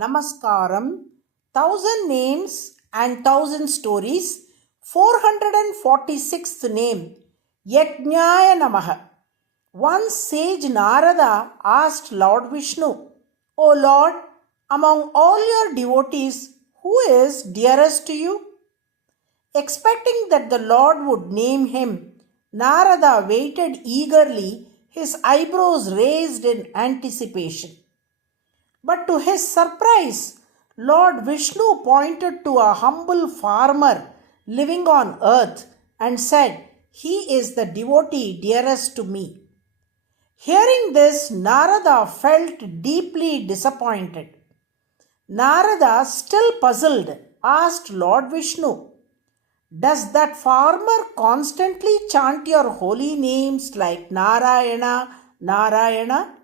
Namaskaram, 1000 names and 1000 stories, 446th name, YAJNAAYA NAMAH. Once sage Narada asked Lord Vishnu, O Lord, among all your devotees, who is dearest to you? Expecting that the Lord would name him, Narada waited eagerly, his eyebrows raised in anticipation. But to his surprise, Lord Vishnu pointed to a humble farmer living on earth and said, He is the devotee dearest to me. Hearing this, Narada felt deeply disappointed. Narada, still puzzled, asked Lord Vishnu, Does that farmer constantly chant your holy names like Narayana, Narayana?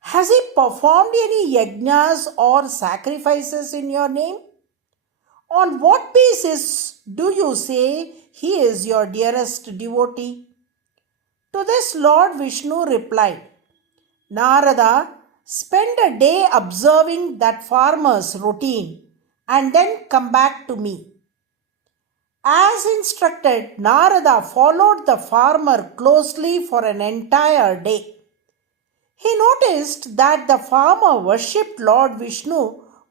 Has he performed any yajnas or sacrifices in your name? On what basis do you say he is your dearest devotee? To this Lord Vishnu replied, Narada, spend a day observing that farmer's routine and then come back to me. As instructed, Narada followed the farmer closely for an entire day. He noticed that the farmer worshipped Lord Vishnu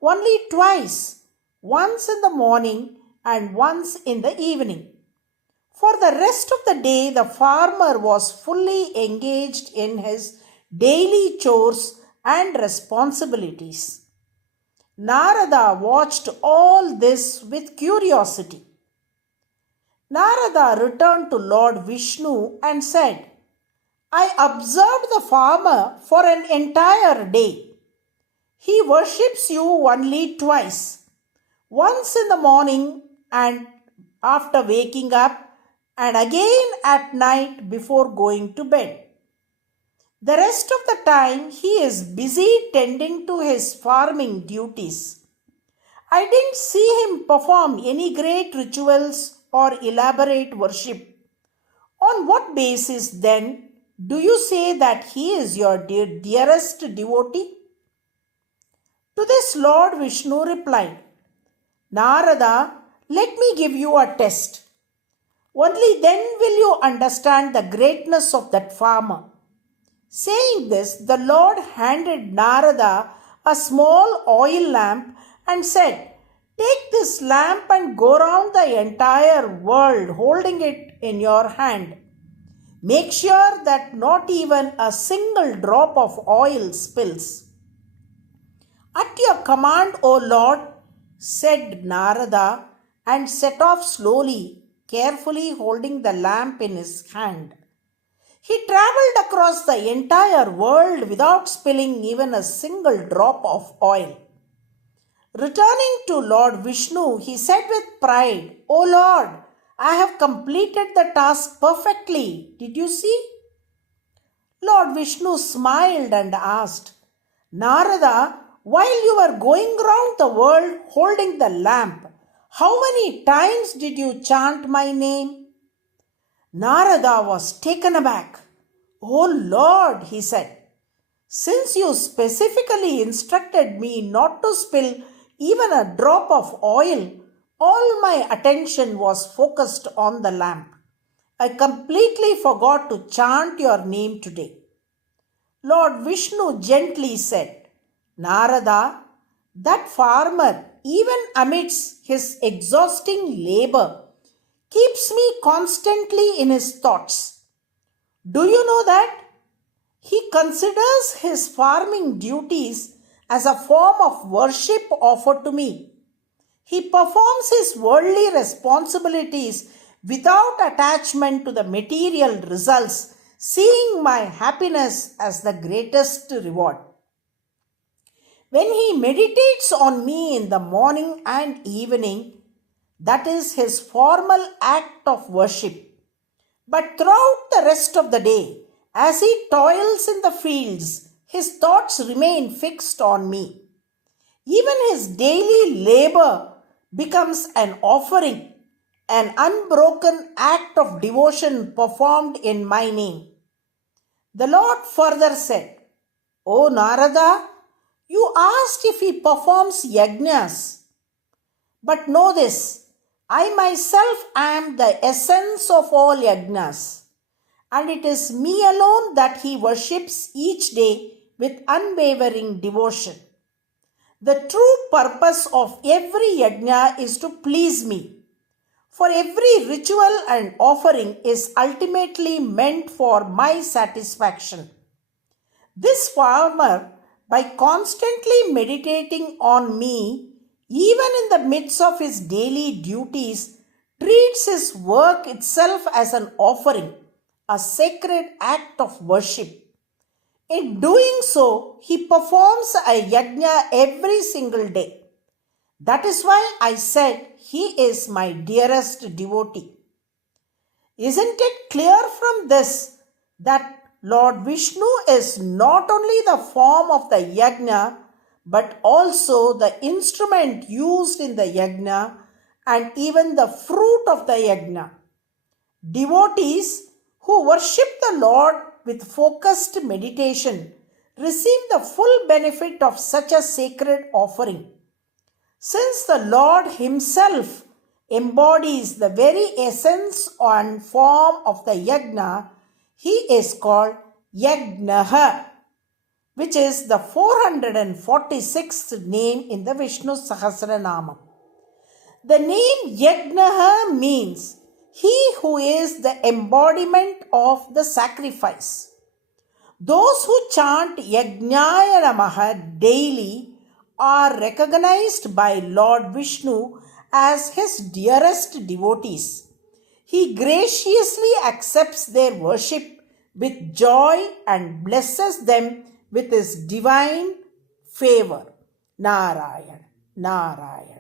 only twice, once in the morning and once in the evening. For the rest of the day, the farmer was fully engaged in his daily chores and responsibilities. Narada watched all this with curiosity. Narada returned to Lord Vishnu and said, I observed the farmer for an entire day. He worships you only twice, once in the morning and after waking up, and again at night before going to bed. The rest of the time he is busy tending to his farming duties. I didn't see him perform any great rituals or elaborate worship. On what basis then do you say that he is your dearest devotee? To this Lord Vishnu replied, Narada, let me give you a test. Only then will you understand the greatness of that farmer. Saying this, the Lord handed Narada a small oil lamp and said, Take this lamp and go round the entire world holding it in your hand. Make sure that not even a single drop of oil spills. At your command, O Lord, said Narada, and set off slowly, carefully holding the lamp in his hand. He travelled across the entire world without spilling even a single drop of oil. Returning to Lord Vishnu, he said with pride, O Lord, I have completed the task perfectly. Did you see? Lord Vishnu smiled and asked, Narada, while you were going round the world holding the lamp, how many times did you chant my name? Narada was taken aback. Oh Lord, he said, since you specifically instructed me not to spill even a drop of oil, all my attention was focused on the lamp. I completely forgot to chant your name today. Lord Vishnu gently said, Narada, that farmer, even amidst his exhausting labor, keeps me constantly in his thoughts. Do you know that? He considers his farming duties as a form of worship offered to me. He performs his worldly responsibilities without attachment to the material results, seeing my happiness as the greatest reward. When he meditates on me in the morning and evening, that is his formal act of worship. But throughout the rest of the day, as he toils in the fields, his thoughts remain fixed on me. Even his daily labor becomes an offering, an unbroken act of devotion performed in my name. The Lord further said, O Narada, You asked if he performs yajnas. But know this, I myself am the essence of all yajnas, and it is me alone that he worships each day with unwavering devotion. The true purpose of every yajna is to please me, for every ritual and offering is ultimately meant for my satisfaction. This farmer, by constantly meditating on me, even in the midst of his daily duties, treats his work itself as an offering, a sacred act of worship. In doing so, he performs a yajna every single day. That is why I said he is my dearest devotee. Isn't it clear from this that Lord Vishnu is not only the form of the yajna but also the instrument used in the yajna and even the fruit of the yajna? Devotees who worship the Lord with focused meditation receive the full benefit of such a sacred offering. Since the Lord Himself embodies the very essence and form of the yajna, He is called YAJNAAYA, which is the 446th name in the Vishnu Sahasranama. The name YAJNAAYA means He who is the embodiment of the sacrifice. Those who chant YAJNAAYA NAMAH daily are recognized by Lord Vishnu as his dearest devotees. He graciously accepts their worship with joy and blesses them with his divine favor. Narayana, Narayana.